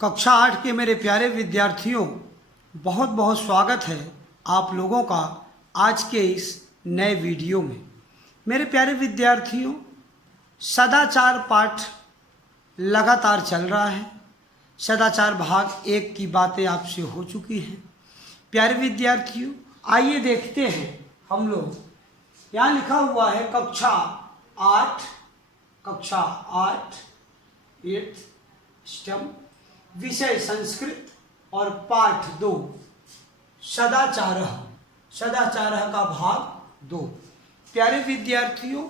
कक्षा 8 के मेरे प्यारे विद्यार्थियों, बहुत बहुत स्वागत है आप लोगों का आज के इस नए वीडियो में। मेरे प्यारे विद्यार्थियों, सदाचार पाठ लगातार चल रहा है। सदाचार भाग 1 की बातें आपसे हो चुकी हैं। प्यारे विद्यार्थियों, आइए देखते हैं हम लोग। यहाँ लिखा हुआ है कक्षा 8 8th स्टम, विषय संस्कृत और पाठ 2 सदाचार का भाग 2। प्यारे विद्यार्थियों,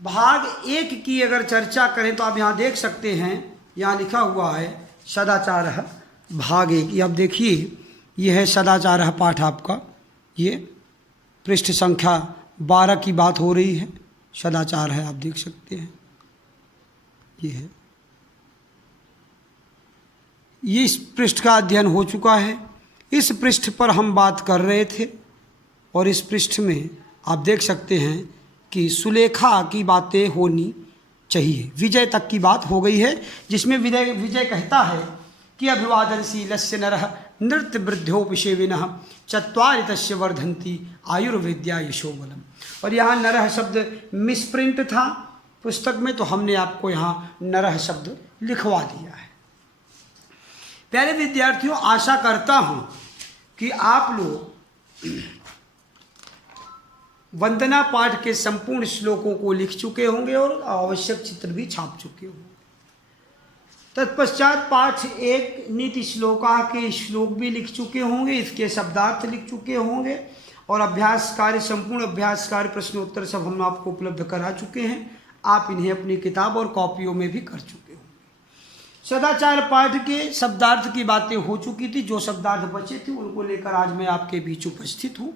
भाग 1 की अगर चर्चा करें तो आप यहाँ देख सकते हैं, यहाँ लिखा हुआ है सदाचार भाग 1। ये आप देखिए, ये है सदाचार पाठ आपका। ये पृष्ठ संख्या 12 की बात हो रही है। सदाचार है, आप देख सकते हैं। ये है, ये इस पृष्ठ का अध्ययन हो चुका है। इस पृष्ठ पर हम बात कर रहे थे और इस पृष्ठ में आप देख सकते हैं कि सुलेखा की बातें होनी चाहिए। विजय तक की बात हो गई है, जिसमें विजय कहता है कि अभिवादनशीलस्य नरः नृत्य वृद्धोपसेविनः चत्वारि तस्य वर्धन्ति आयुर्विद्या यशोबलम। और यहाँ नरः शब्द मिसप्रिंट था पुस्तक में, तो हमने आपको यहाँ नरः शब्द लिखवा दिया है। प्यारे विद्यार्थियों, आशा करता हूँ कि आप लोग वंदना पाठ के संपूर्ण श्लोकों को लिख चुके होंगे और आवश्यक चित्र भी छाप चुके होंगे। तत्पश्चात पाठ 1 नीति श्लोका के श्लोक भी लिख चुके होंगे, इसके शब्दार्थ लिख चुके होंगे और अभ्यास कार्य, संपूर्ण अभ्यास कार्य, प्रश्नोत्तर सब हम आपको उपलब्ध करा चुके हैं। आप इन्हें अपनी किताब और कॉपियों में भी कर चुके होंगे। सदाचार पाठ के शब्दार्थ की बातें हो चुकी थी। जो शब्दार्थ बचे थे उनको लेकर आज मैं आपके बीच उपस्थित हूँ।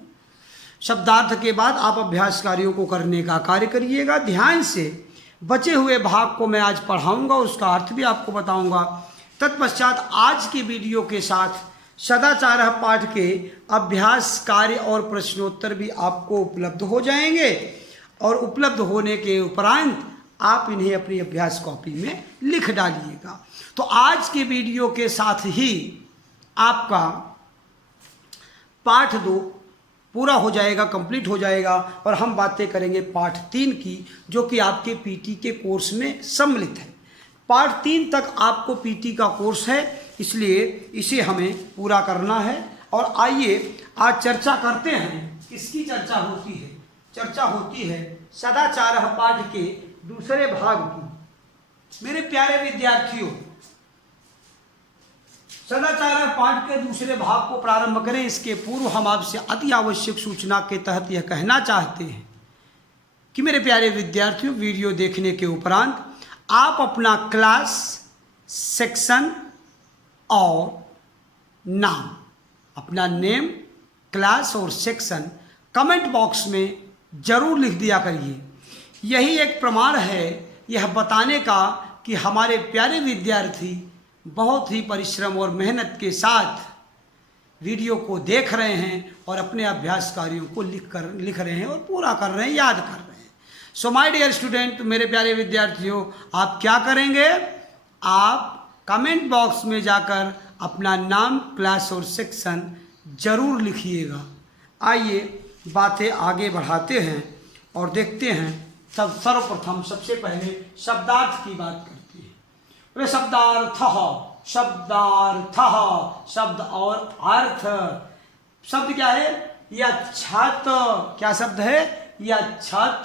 शब्दार्थ के बाद आप अभ्यास कार्यों को करने का कार्य करिएगा। ध्यान से बचे हुए भाग को मैं आज पढ़ाऊंगा, उसका अर्थ भी आपको बताऊंगा। तत्पश्चात आज की वीडियो के साथ सदाचार पाठ के अभ्यास कार्य और प्रश्नोत्तर भी आपको उपलब्ध हो जाएंगे और उपलब्ध होने के उपरांत आप इन्हें अपनी अभ्यास कॉपी में लिख डालिएगा। तो आज के वीडियो के साथ ही आपका पाठ 2 पूरा हो जाएगा, कंप्लीट हो जाएगा और हम बातें करेंगे पाठ 3 की, जो कि आपके पीटी के कोर्स में सम्मिलित है। पाठ 3 तक आपको पीटी का कोर्स है, इसलिए इसे हमें पूरा करना है। और आइए आज चर्चा करते हैं। किसकी चर्चा होती है? चर्चा होती है सदाचार पाठ के दूसरे भाग की। मेरे प्यारे विद्यार्थियों, सदाचार पाठ के दूसरे भाग को प्रारंभ करें इसके पूर्व हम आपसे अति आवश्यक सूचना के तहत यह कहना चाहते हैं कि मेरे प्यारे विद्यार्थियों, वीडियो देखने के उपरांत आप अपना क्लास, सेक्शन और नाम, अपना नेम, क्लास और सेक्शन कमेंट बॉक्स में जरूर लिख दिया करिए। यही एक प्रमाण है यह बताने का कि हमारे प्यारे विद्यार्थी बहुत ही परिश्रम और मेहनत के साथ वीडियो को देख रहे हैं और अपने अभ्यास कार्यों को लिख रहे हैं और पूरा कर रहे हैं, याद कर रहे हैं। सो माय डियर स्टूडेंट, मेरे प्यारे विद्यार्थियों, आप क्या करेंगे? आप कमेंट बॉक्स में जाकर अपना नाम, क्लास और सेक्शन जरूर लिखिएगा। आइए बातें आगे बढ़ाते हैं और देखते हैं। सर्वप्रथम सबसे पहले शब्दार्थ की बात करते हैं। वे शब्दार्थ, शब्द और अर्थ। शब्द क्या है? यच्छत। क्या शब्द है? यच्छत।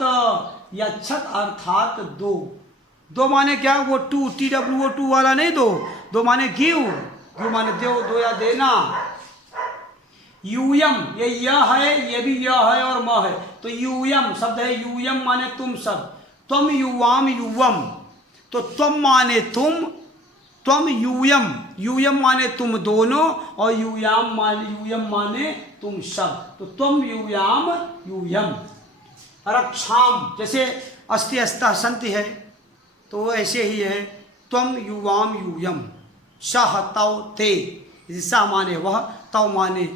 यच्छत अर्थात दो माने क्या? वो टू, TWO2 वाला नहीं, दो माने गिव माने दो या देना। यूयम, ये य है, ये भी य है और म है, तो यूयम शब्द है। यूयम माने तुम सब। त्वम युवाम युवम, तो त्वम माने तुम, त्वम यूयम, यूयम माने तुम दोनों और यूयम माने तुम सब, तो त्वम यूयाम यूयम। रक्षाम, जैसे अस्ति अस्ता संति है तो वो ऐसे ही है, त्वम युवाम यूयम। सह तव ते, सह माने वह, तव माने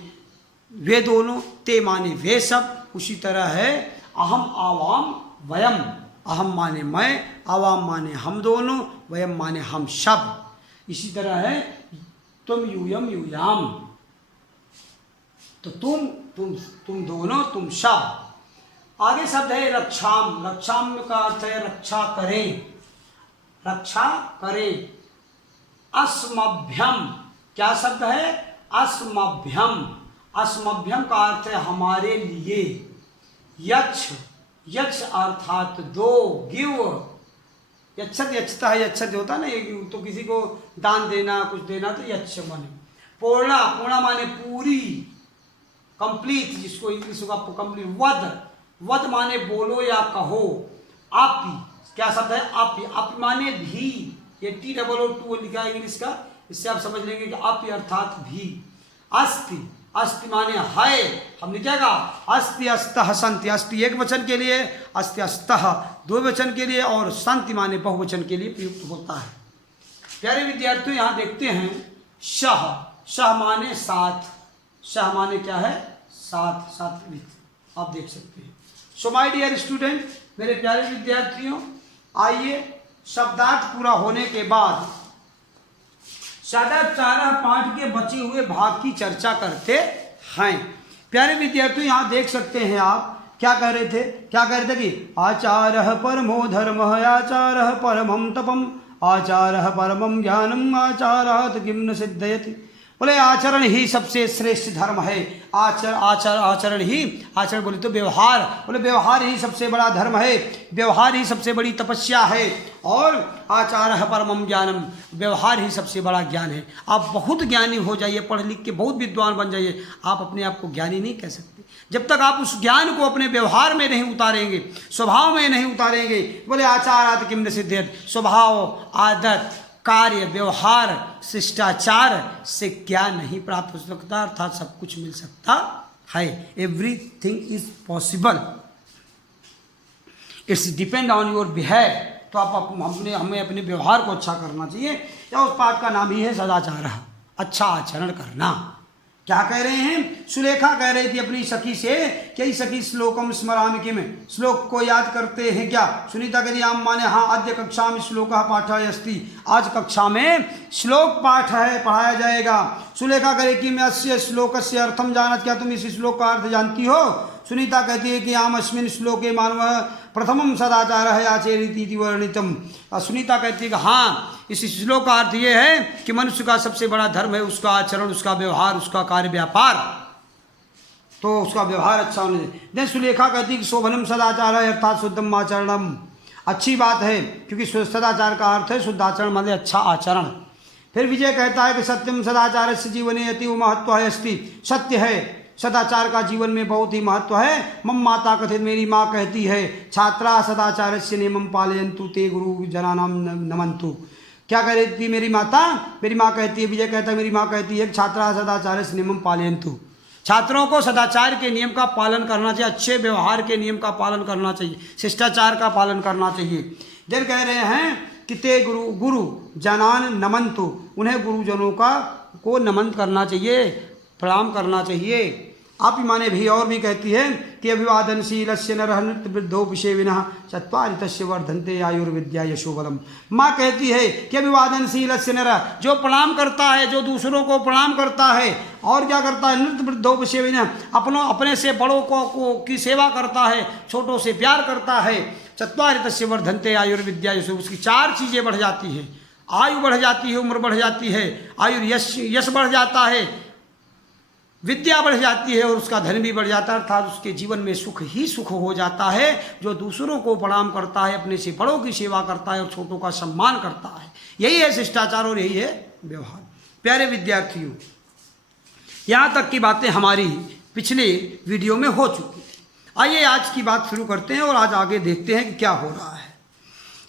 वे दोनों, ते माने वे सब। उसी तरह है अहम आवाम वयम। अहम माने मैं, आवाम माने हम दोनों, वयम माने हम सब। इसी तरह है तुम यूयम यूयाम, तो तुम दोनों, तुम सब। आगे शब्द है रक्षाम। रक्षाम का अर्थ है रक्षा करें, रक्षा करें। अस्मभ्यम, क्या शब्द है? अस्मभ्यम। अस्मभ्यम का अर्थ है हमारे लिए। यक्ष, यक्ष अर्थात दो, गिव। यक्षत, यक्षता है, यक्षत होता है ना, तो किसी को दान देना, कुछ देना, तो यक्ष माने। पूर्णा, पूर्णा माने पूरी, कंप्लीट, जिसको इंग्लिश का कंप्लीट। वध, वध माने बोलो या कहो। आपी, क्या शब्द है? आपी। आपी माने भी, ये TOO लिखा है इंग्लिश का, इससे आप समझ लेंगे कि आपी अर्थात भी। अस्ति, अस्ति माने है, हमने क्या कहा? अस्ति अस्तः संति। अस्ति एक वचन के लिए, अस्ति अस्तः दो वचन के लिए, और संति माने बहुवचन के लिए प्रयुक्त होता है। प्यारे विद्यार्थियों, यहाँ देखते हैं शह। शह माने साथ, शह माने क्या है? साथ, साथ विथ, आप देख सकते हैं। सो माय डियर स्टूडेंट, मेरे प्यारे विद्यार्थियों, आइए शब्दार्थ पूरा होने के बाद सदाचार पाठ के बचे हुए भाग की चर्चा करते हैं। प्यारे विद्यार्थियों, यहाँ देख सकते हैं आप क्या कह रहे थे? क्या कह रहे थे कि आचारः परमो धर्मः, आचारः परमं तपम्, आचारः परमं ज्ञानम्, आचारात् किं न सिद्धयति। बोले आचरण ही सबसे श्रेष्ठ धर्म है। आचरण ही, आचरण बोले तो व्यवहार, बोले व्यवहार ही सबसे बड़ा धर्म है, व्यवहार ही सबसे बड़ी तपस्या है। और आचारः परमं ज्ञानम, व्यवहार ही सबसे बड़ा ज्ञान है। आप बहुत ज्ञानी हो जाइए, पढ़ लिख के बहुत विद्वान बन जाइए, आप अपने आप को ज्ञानी नहीं कह सकते जब तक आप उस ज्ञान को अपने व्यवहार में नहीं उतारेंगे, स्वभाव में नहीं उतारेंगे। बोले आचारात् किं न सिद्धयति, स्वभाव, आदत, कार्य, व्यवहार, शिष्टाचार से क्या नहीं प्राप्त हो सकता, अर्थात सब कुछ मिल सकता है। Everything is possible, it's depend on your behave. तो आप हमें अपने व्यवहार को अच्छा करना चाहिए, या उस पाठ का नाम ही है सदाचार, अच्छा आचरण करना। क्या कह रहे हैं? सुलेखा कह रही थी अपनी सखी से, कई सखी श्लोकम स्मरामि किम, श्लोक को याद करते हैं क्या? सुनीता कह रही आम माने हाँ, अद्य कक्षा में श्लोक पाठ अस्ति, आज कक्षा में श्लोक पाठ है, पढ़ाया जाएगा। सुलेखा कह रही कि मैं अस्य श्लोक से अर्थम जानत, क्या तुम इस श्लोक का अर्थ जानती हो? सुनीता कहती है कि आम अस्मिन् श्लोके मानवः प्रथमम सदाचारः आचरेति वर्णितम। सुनीता कहती है कि हाँ, इस श्लोक का अर्थ ये है कि मनुष्य का सबसे बड़ा धर्म है उसका आचरण, उसका व्यवहार, उसका कार्य व्यापार, तो उसका व्यवहार अच्छा होना चाहिए। देन सुलेखा कहती है कि शोभनम सदाचार है अर्थात शुद्धम आचरणम, अच्छी बात है, क्योंकि सदाचार का अर्थ है शुद्ध आचरण मतलब अच्छा आचरण। फिर विजय कहता है कि सत्यम सदाचार से जीवने अति महत्व है अस्ति, सत्य है, सदाचार का जीवन में बहुत ही महत्व है। मम माता कथित, मेरी माँ कहती है, छात्रा सदाचार से नियमम पालयन्तु ते गुरु जनानाम नमन्तु। क्या कह रही थी मेरी माता? मेरी माँ कहती है, विजय कहता है मेरी माँ कहती है, छात्रा सदाचार से नियमम पालयन्तु, छात्रों को सदाचार के नियम का पालन करना चाहिए, अच्छे व्यवहार के नियम का पालन करना चाहिए, शिष्टाचार का पालन करना चाहिए। देन कह रहे हैं कि ते गुरु जनान नमन्तु, उन्हें गुरुजनों को नमन करना चाहिए, प्रणाम करना चाहिए। आप ही माने भी और भी कहती है कि अभिवादनशीलस्य नरः नृत्यवृद्धोपसेविनः चत्वारि तस्य वर्धन्ते आयुर्विद्या यशोबलम। माँ कहती है कि अभिवादनशीलस्य नरः, जो प्रणाम करता है, जो दूसरों को प्रणाम करता है और क्या करता है, नृत्यवृद्धोपसेविनः, अपने से बड़ों की सेवा करता है, छोटों से प्यार करता है। चत्वारि तस्य वर्धन्ते आयुर्विद्या यशो, उसकी चार चीज़ें बढ़ जाती हैं, आयु बढ़ जाती है, उम्र बढ़ जाती है, यश बढ़ जाता है, विद्या बढ़ जाती है और उसका धन भी बढ़ जाता है, अर्थात उसके जीवन में सुख ही सुख हो जाता है। जो दूसरों को प्रणाम करता है, अपने से बड़ों की सेवा करता है और छोटों का सम्मान करता है, यही है शिष्टाचार और यही है व्यवहार। प्यारे विद्यार्थियों, यहाँ तक की बातें हमारी पिछले वीडियो में हो चुकी थी। आइए आज की बात शुरू करते हैं और आज आगे देखते हैं कि क्या हो रहा है।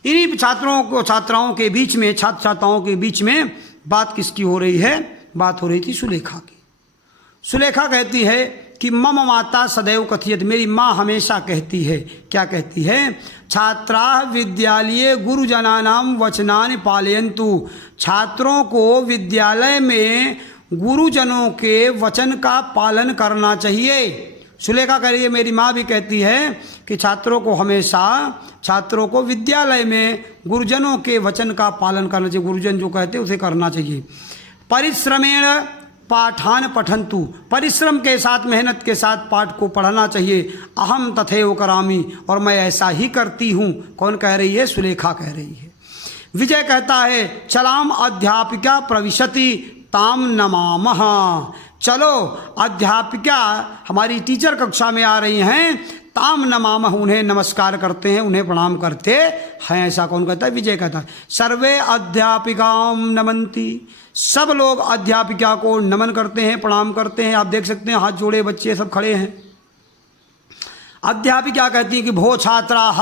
इन्हीं छात्राओं के बीच में, छात्राओं के बीच में बात किसकी हो रही है? बात हो रही थी सुलेखा की। सुलेखा कहती है कि मम माता सदैव कथियत, मेरी माँ हमेशा कहती है, क्या कहती है? छात्रा विद्यालये गुरुजनानाम वचनानि पालयन्तु, छात्रों को विद्यालय में गुरुजनों के वचन का पालन करना चाहिए। सुलेखा कह रही है, मेरी माँ भी कहती है कि छात्रों को हमेशा छात्रों को विद्यालय में गुरुजनों के वचन का पालन करना चाहिए। गुरुजन जो कहते हैं उसे करना चाहिए। परिश्रमेण पाठान पठन्तु, परिश्रम के साथ मेहनत के साथ पाठ को पढ़ना चाहिए। अहम तथैव करामि, और मैं ऐसा ही करती हूँ। कौन कह रही है? सुलेखा कह रही है। विजय कहता है, चलाम अध्यापिका प्रविशति ताम नमामः। चलो अध्यापिका हमारी टीचर कक्षा में आ रही हैं, ताम नमामः, उन्हें नमस्कार करते हैं, उन्हें प्रणाम करते हैं। ऐसा कौन कहता है? विजय कहता है। सर्वे अध्यापिकाम नमन्ति, सब लोग अध्यापिका को नमन करते हैं, प्रणाम करते हैं। आप देख सकते हैं हाथ जोड़े बच्चे सब खड़े हैं। अध्यापिका कहती हैं कि भो छात्राः,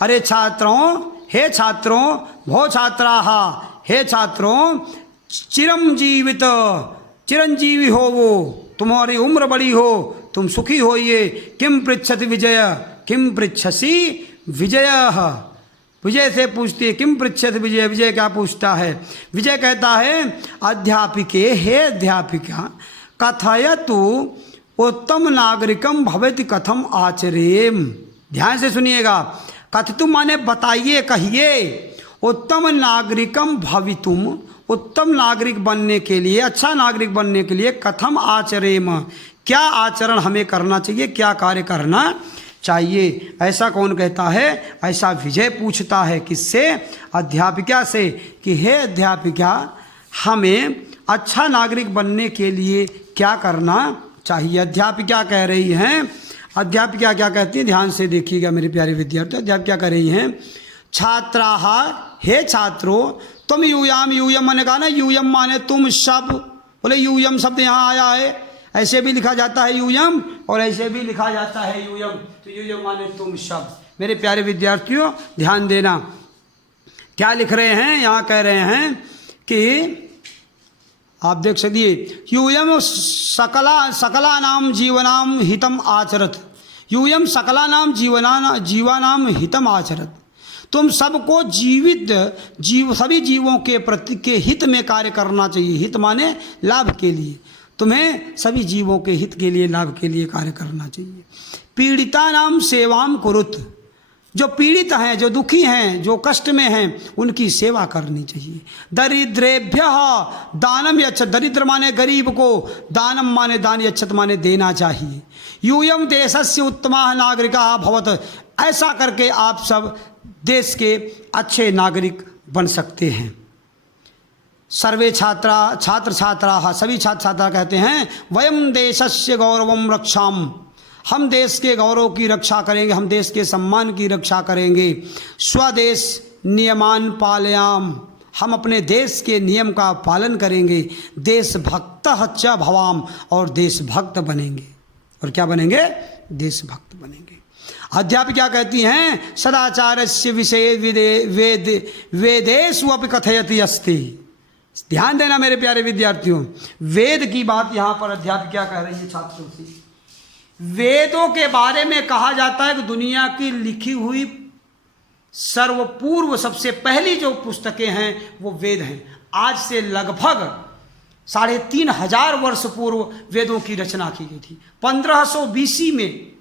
अरे छात्रों, हे छात्रों, भो छात्राः, हे छात्रों, चिरम जीवित, चिरंजीवी हो वो, तुम्हारी उम्र बड़ी हो, तुम सुखी होइए। किम पृच्छति विजय, किम पृच्छसि विजय। विजय से पूछती है, किम पृच्छति विजय, विजय क्या पूछता है? विजय कहता है, अध्यापिके, हे अध्यापिका, कथयतु उत्तम नागरिकम भवति कथम आचरेम। ध्यान से सुनिएगा। कथितुम माने बताइए, कहिए। उत्तम नागरिकम भवितुम, उत्तम नागरिक बनने के लिए, अच्छा नागरिक बनने के लिए, कथम आचरेम, क्या आचरण हमें करना चाहिए, क्या कार्य करना चाहिए। ऐसा कौन कहता है? ऐसा विजय पूछता है। किससे? अध्यापिका से, कि हे अध्यापिका, हमें अच्छा नागरिक बनने के लिए क्या करना चाहिए। अध्यापिका कह रही हैं, अध्यापिका क्या कहती है? ध्यान से देखिएगा मेरे प्यारे विद्यार्थी। अध्यापिका कह रही हैं, छात्राः, हे छात्रों, तुम यूयम, यूयम माने कहा ना, यूयम माने तुम सब। बोले यूयम शब्द यहाँ आया है, ऐसे भी लिखा जाता है यूयम, और ऐसे भी लिखा जाता है यूयम। तो यूयम माने तुम सब। मेरे प्यारे विद्यार्थियों ध्यान देना, क्या लिख रहे हैं यहाँ? कह रहे हैं कि आप देख सकिए, यूयम सकलानाम जीवनाम हितम आचरत, यूयम सकलानाम जीवानाम हितम आचरत। तुम सबको सभी जीवों के प्रति के हित में कार्य करना चाहिए। हित माने लाभ के लिए, तुम्हें सभी जीवों के हित के लिए, लाभ के लिए कार्य करना चाहिए। पीड़िता नाम सेवाम कुरुत, जो पीड़ित हैं, जो दुखी हैं, जो कष्ट में हैं, उनकी सेवा करनी चाहिए। दरिद्रेभ्य दानम यच्छत, दरिद्र माने गरीब को, दानम माने दान, यच्छत माने देना चाहिए। यूयम देशस्य उत्तमा नागरिका भवत, ऐसा करके आप सब देश के अच्छे नागरिक बन सकते हैं। सर्वे छात्र छात्रा, सभी छात्र छात्रा कहते हैं, वयम देशस्य गौरवम रक्षाम, हम देश के गौरव की रक्षा करेंगे, हम देश के सम्मान की रक्षा करेंगे। स्वदेश नियमान पालयाम, हम अपने देश के नियम का पालन करेंगे। देशभक्त च भवाम, और देशभक्त बनेंगे। और क्या बनेंगे? देशभक्त बनेंगे। अध्यापिका कहती हैं, सदाचारस्य विषये वेदेषु अपि कथयति अस्ति। ध्यान देना मेरे प्यारे विद्यार्थियों, वेद की बात यहाँ पर अध्यापिका कह रही है छात्रों से। वेदों के बारे में कहा जाता है कि दुनिया की लिखी हुई सर्वपूर्व सबसे पहली जो पुस्तकें हैं वो वेद हैं। आज से लगभग 3500 वर्ष पूर्व वेदों की रचना की गई थी। 1500 BC में,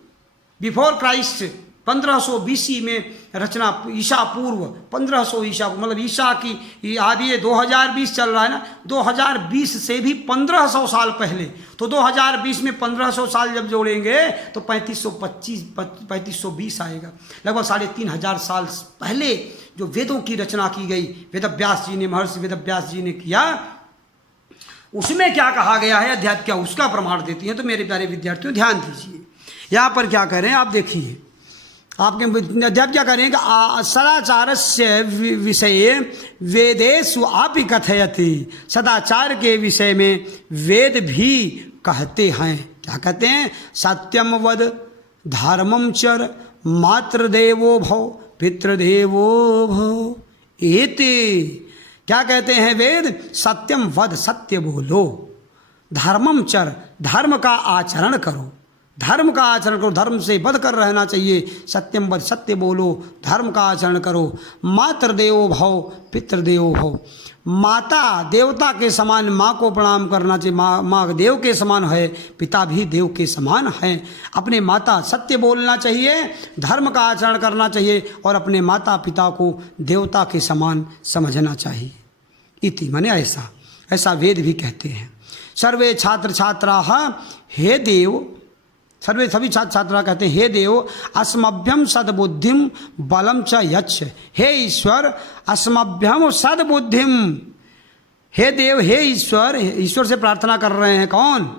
बिफोर क्राइस्ट, 1500 BC में रचना, ईसा पूर्व 1500 ईसा, मतलब ईसा की आदि ये 2020 चल रहा है ना, 2020 से भी 1500 साल पहले। तो 2020 में 1500 साल जब जोड़ेंगे तो 3520 आएगा। लगभग 3500 साल पहले जो वेदों की रचना की गई, वेदव्यास जी ने, महर्षि वेदव्यास जी ने किया, उसमें क्या कहा गया है अध्यात्म, उसका प्रमाण देती है। तो मेरे प्यारे विद्यार्थियों ध्यान दीजिए, यहाँ पर क्या कह रहे हैं आप देखिए। आपके अध्यापक क्या कह रहे हैं कि सदाचारस्य विषये वेदेषु अपि कथयति, सदाचार के विषय में वेद भी कहते हैं। क्या कहते हैं? सत्यम वद, धर्मम चर, मातृदेवो भव, पितृदेवो भव। एते क्या कहते हैं वेद? सत्यम वद, सत्य बोलो, धर्मम चर, धर्म का आचरण करो, धर्म का आचरण करो, धर्म से बध कर रहना चाहिए। सत्यम वद, सत्य बोलो, धर्म का आचरण करो। मातृदेवो भव पितृदेवो भव, माता देवता के समान माँ को प्रणाम करना चाहिए। माँ देव के समान है, पिता भी देव के समान है। अपने माता सत्य बोलना चाहिए, धर्म का आचरण करना चाहिए और अपने माता पिता को देवता के समान समझना चाहिए। इति माने ऐसा, ऐसा वेद भी कहते हैं। सर्वे छात्र छात्राः हे देव, सर्वे सभी छात्र छात्रा कहते हैं हे देव अस्मभ्यम सद्बुद्धिम बलम च यच्छ, हे ईश्वर अस्मभ्यम सद्बुद्धिम, हे देव हे ईश्वर, ईश्वर से प्रार्थना कर रहे हैं कौन?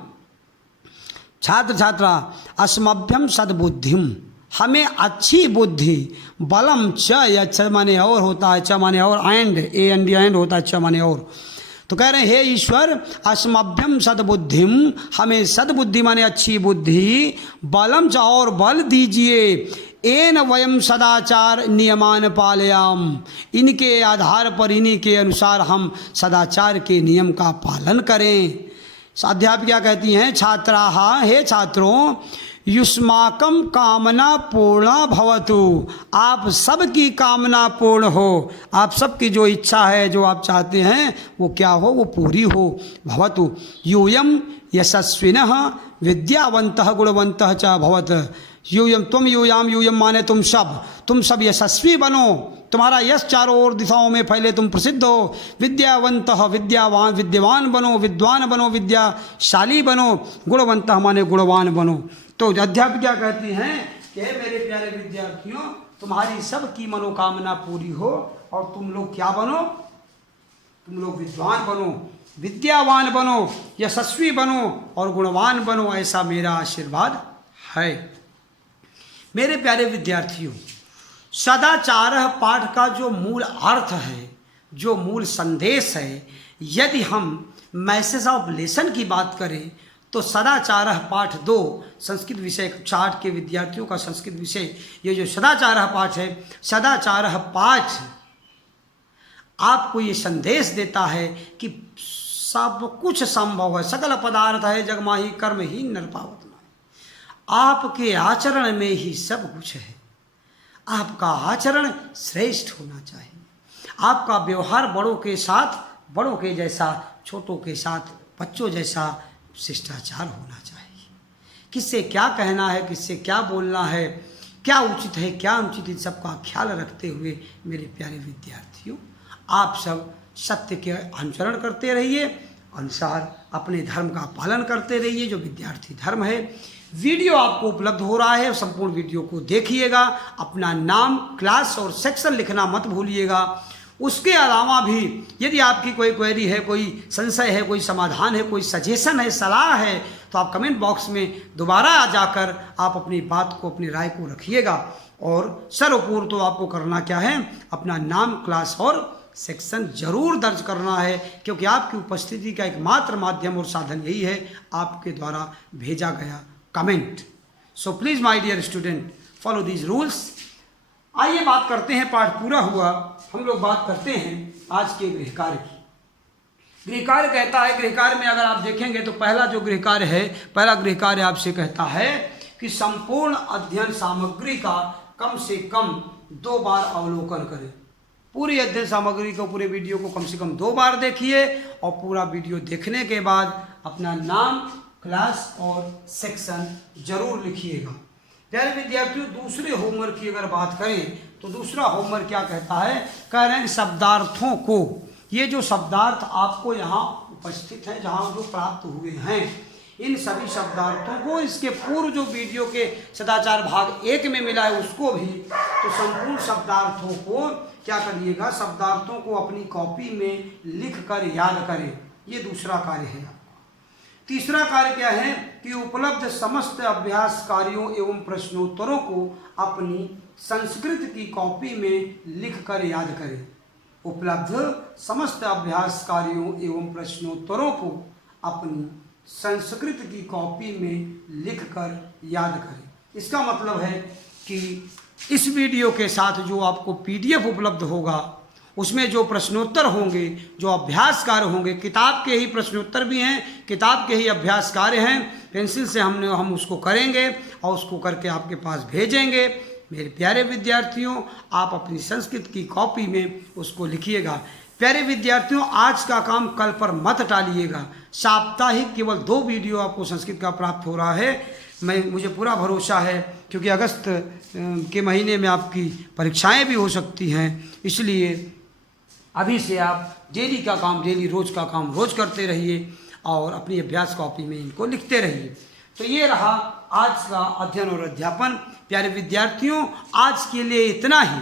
छात्र छात्रा। अस्मभ्यम सद्बुद्धिम, हमें अच्छी बुद्धि, बलम च यच्छ माने और होता है, च माने और, and A N D and होता है, च माने और। तो कह रहे हैं हे ईश्वर अस्मभ्यम सद्बुद्धिम, हमें सद्बुद्धि माने अच्छी बुद्धि, बलम च और बल दीजिए, एन वयम सदाचार नियमान पालयाम, इनके आधार पर इन्हीं के अनुसार हम सदाचार के नियम का पालन करें। अध्यापिका कहती हैं छात्राः हे छात्रों युष्माकम कामना पूर्णा भवतु, आप सबकी कामना पूर्ण हो, आप सबकी जो इच्छा है जो आप चाहते हैं वो क्या हो, वो पूरी हो। भवतु यूयम यशस्विनः विद्यावन्तः गुणवन्तः च भवत, यूयम तुम, यूयाम यूयम माने तुम सब यशस्वी बनो, तुम्हारा यश चारों ओर दिशाओं में फैले, तुम प्रसिद्ध हो। विद्यावन्तः विद्यावान बनो, विद्वान बनो, विद्याशाली बनो, गुणवन्तः माने गुणवान बनो। तो अध्यापिका कहती हैं कि मेरे प्यारे विद्यार्थियों तुम्हारी सबकी मनोकामना पूरी हो और तुम लोग क्या बनो, तुम लोग विद्वान बनो, विद्यावान बनो, यशस्वी बनो और गुणवान बनो, ऐसा मेरा आशीर्वाद है। मेरे प्यारे विद्यार्थियों सदाचार पाठ का जो मूल अर्थ है, जो मूल संदेश है, यदि हम मैसेज ऑफ लेसन की बात करें तो सदाचार पाठ 2 संस्कृत विषय कक्षा 8 के विद्यार्थियों का संस्कृत विषय, ये जो सदाचार पाठ है, सदाचार पाठ आपको ये संदेश देता है कि सब कुछ संभव है, सकल पदार्थ है जगमाही कर्म ही नर पावत नाहि, आपके आचरण में ही सब कुछ है। आपका आचरण श्रेष्ठ होना चाहिए, आपका व्यवहार बड़ों के साथ बड़ों के जैसा, छोटों के साथ बच्चों जैसा शिष्टाचार होना चाहिए। किससे क्या कहना है, किससे क्या बोलना है, क्या उचित है क्या अनुचित, इन सब का ख्याल रखते हुए मेरे प्यारे विद्यार्थियों आप सब सत्य के अनुसरण करते रहिए, अनुसार अपने धर्म का पालन करते रहिए, जो विद्यार्थी धर्म है। वीडियो आपको उपलब्ध हो रहा है, संपूर्ण वीडियो को देखिएगा, अपना नाम, क्लास और सेक्शन लिखना मत भूलिएगा। उसके अलावा भी यदि आपकी कोई क्वेरी है, कोई संशय है, कोई समाधान है, कोई सजेशन है, सलाह है, तो आप कमेंट बॉक्स में दोबारा आ जाकर आप अपनी बात को, अपनी राय को रखिएगा। और सर्वपूर्व तो आपको करना क्या है, अपना नाम, क्लास और सेक्शन जरूर दर्ज करना है, क्योंकि आपकी उपस्थिति का एकमात्र माध्यम और साधन यही है आपके द्वारा भेजा गया comment. So please my dear student follow these rules. आइए बात करते हैं, पाठ पूरा हुआ, हम लोग बात करते हैं आज के गृह कार्य की। गृह कार्य कहता है, गृह कार्य में अगर आप देखेंगे तो पहला जो गृह कार्य है, पहला गृह कार्य आपसे कहता है कि संपूर्ण अध्ययन सामग्री का कम से कम 2 बार अवलोकन करें। पूरी अध्ययन सामग्री को, पूरे वीडियो को कम से कम 2 बार देखिए और पूरा वीडियो देखने के बाद अपना नाम, क्लास और सेक्शन जरूर लिखिएगा। प्यारे विद्यार्थियों दूसरे होमवर्क की अगर बात करें तो दूसरा होमवर्क क्या कहता है, कह रहे हैं शब्दार्थों को, ये जो शब्दार्थ आपको यहाँ उपस्थित हैं, जहाँ जो प्राप्त हुए हैं, इन सभी शब्दार्थों को इसके पूर्व जो वीडियो के सदाचार भाग 1 में मिला है उसको भी, तो संपूर्ण शब्दार्थों को क्या करिएगा, शब्दार्थों को अपनी कॉपी में लिख कर याद करें। ये दूसरा कार्य है। तीसरा कार्य क्या है कि उपलब्ध समस्त अभ्यास कार्यों एवं प्रश्नोत्तरों को अपनी संस्कृत की कॉपी में लिखकर याद करें। उपलब्ध समस्त अभ्यास कार्यों एवं प्रश्नोत्तरों को अपनी संस्कृत की कॉपी में लिखकर याद करें। इसका मतलब है कि इस वीडियो के साथ जो आपको PDF उपलब्ध होगा उसमें जो प्रश्नोत्तर होंगे, जो अभ्यास कार्य होंगे, किताब के ही प्रश्नोत्तर भी हैं, किताब के ही अभ्यास कार्य हैं, पेंसिल से हम उसको करेंगे और उसको करके आपके पास भेजेंगे। मेरे प्यारे विद्यार्थियों, आप अपनी संस्कृत की कॉपी में उसको लिखिएगा। प्यारे विद्यार्थियों, आज का काम कल पर मत टालिएगा। साप्ताहिक केवल 2 वीडियो आपको संस्कृत का प्राप्त हो रहा है। मुझे पूरा भरोसा है, क्योंकि अगस्त के महीने में आपकी परीक्षाएं भी हो सकती हैं, इसलिए अभी से आप डेली का काम डेली, रोज का काम रोज करते रहिए और अपनी अभ्यास कॉपी में इनको लिखते रहिए। तो ये रहा आज का अध्ययन और अध्यापन। प्यारे विद्यार्थियों, आज के लिए इतना ही।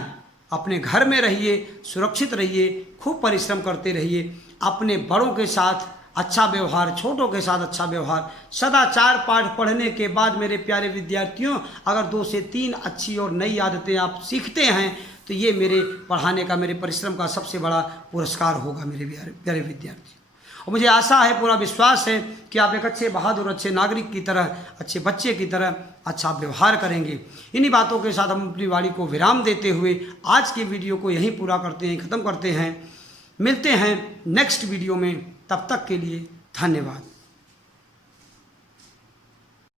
अपने घर में रहिए, सुरक्षित रहिए, खूब परिश्रम करते रहिए, अपने बड़ों के साथ अच्छा व्यवहार, छोटों के साथ अच्छा व्यवहार, सदाचार पाठ पढ़ने के बाद मेरे प्यारे विद्यार्थियों, अगर 2 से 3 अच्छी और नई आदतें आप सीखते हैं तो ये मेरे पढ़ाने का, मेरे परिश्रम का सबसे बड़ा पुरस्कार होगा मेरे प्यारे विद्यार्थी। और मुझे आशा है, पूरा विश्वास है कि आप एक अच्छे बहादुर, अच्छे नागरिक की तरह, अच्छे बच्चे की तरह अच्छा व्यवहार करेंगे। इन्हीं बातों के साथ हम अपनी वाणी को विराम देते हुए आज के वीडियो को यहीं पूरा करते हैं, ख़त्म करते हैं। मिलते हैं नेक्स्ट वीडियो में, तब तक के लिए धन्यवाद।